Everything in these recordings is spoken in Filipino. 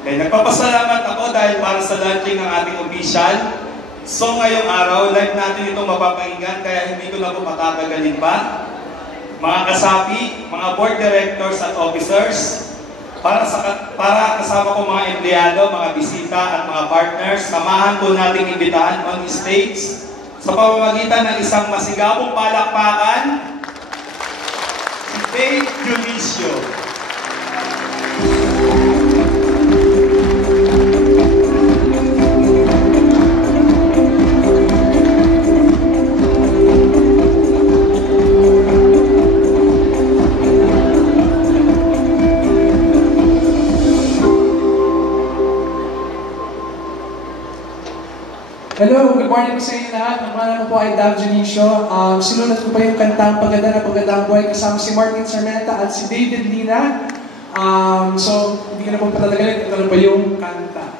Okay, nagpapasalamat ako dahil para sa launching ng ating official. So ngayong araw, live natin itong mapapakinggan kaya hindi ko na po patatagalin pa. Mga kasapi, mga board directors at officers, para kasama ko mga empleyado, mga bisita at mga partners, samahan po nating imbitahan on stage sa pamamagitan ng isang masigabong palakpakan, si Dave Dionisio. Hello, good morning po sa inyo lahat. Ang pangalan ko po ay Dave Dionisio. Sinulat ko pa yung kantang Paganda na Pagandang Buhay kasama si Martin Sarmenta at si David Lina. So, hindi ko na po patatagalin. Ito na po yung kanta.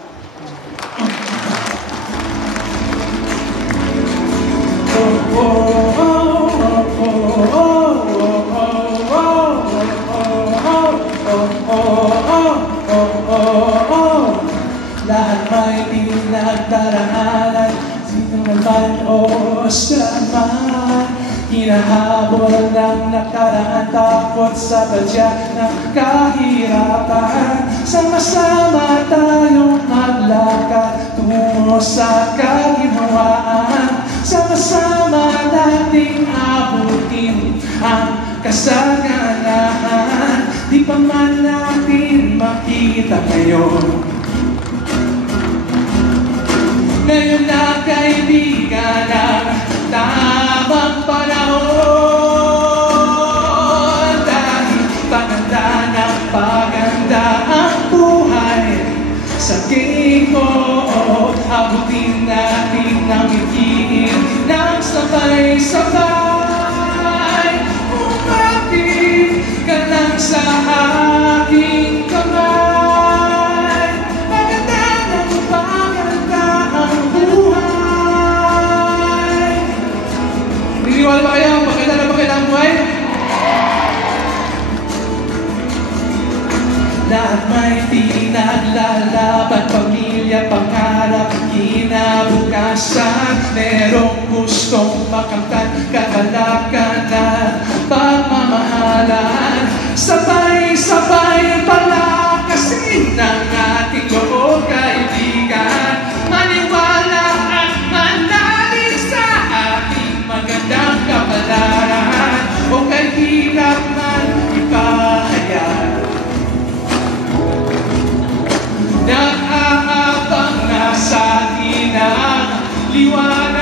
Lahat may pinagdaraanan, sino man o saan man. Hinahabol ng nakaraan, takot sa badya ng kahirapan. Sama-sama tayong maglakad tungo sa kaginhawaan. Sama-sama nating abutin ang kasaganahan. Di pa man natin makita ngayon. Ngayon na kaibigan ang tamang panahon. Dahil paganda ng paganda ang buhay. Sa tingin ko, abutin natin ang ikiin ng sabay-sabay. Umapit ka lang sa aking kamay. Niniwala ba kayo? Maganda na maganda ang buhay? Lahat may pinaglalaban, pamilya, pangarap, kinabukasan. Merong gustong makamtan, kagalakan at pagmamahalan. Sabay-sabay palakasin ng ating loob, kaibigan. Maniwala at manalig sa ating magandang kapalaran. O kahit hirap man ipahayag, naaabang na sa atin ang liwanag.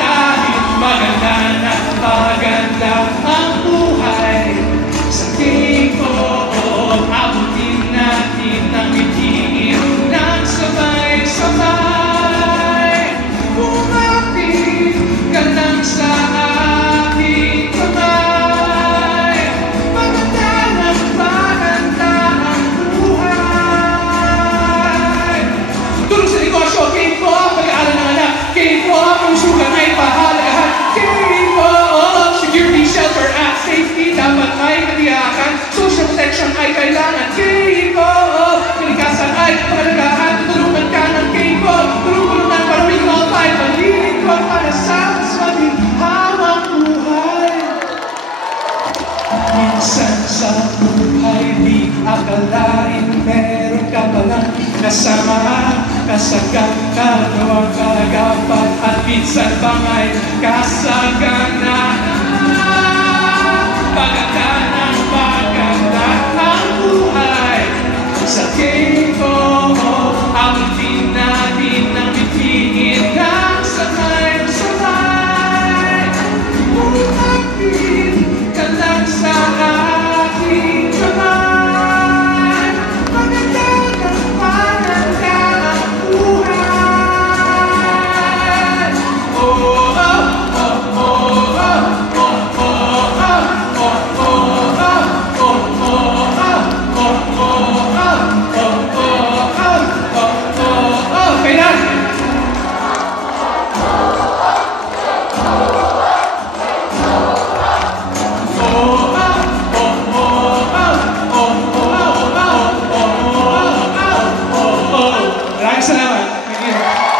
Kahit maganda na maganda ang buhay, sa tingin ko, abutin natin ang itiin ng sabay-sabay. Umapit ka lang sa aking kamay. Maganda ng maganda ang buhay. Tulong sa negosyo, kain po ang pag-aaral ng anak. Kain po ang pusukan ay pahalagahan. Kain po ang security, shelter at safety dapat ay katiyakan. Social protection ay kailangan. Kain po ang kalikasan ay pahalagahan. Tutulungan ka ng kain po. Tulungan para we all fight. Pag-ibig ko para sa mas maghihawang buhay. Minsan sa buhay di akalain meron ka palang kasama. Kasagang kalawang kagapat at minsan pangay kasaganaan. Paganda ng paganda ang buhay. Sa tingin ko, abutin natin ang bitingin ng sabay-sabay. Umapit ka lang sa aking kamay. Maganda ng maganda ang buhay. Oh, oh, oh, oh, oh, oh, oh, oh, oh, oh. Thank you.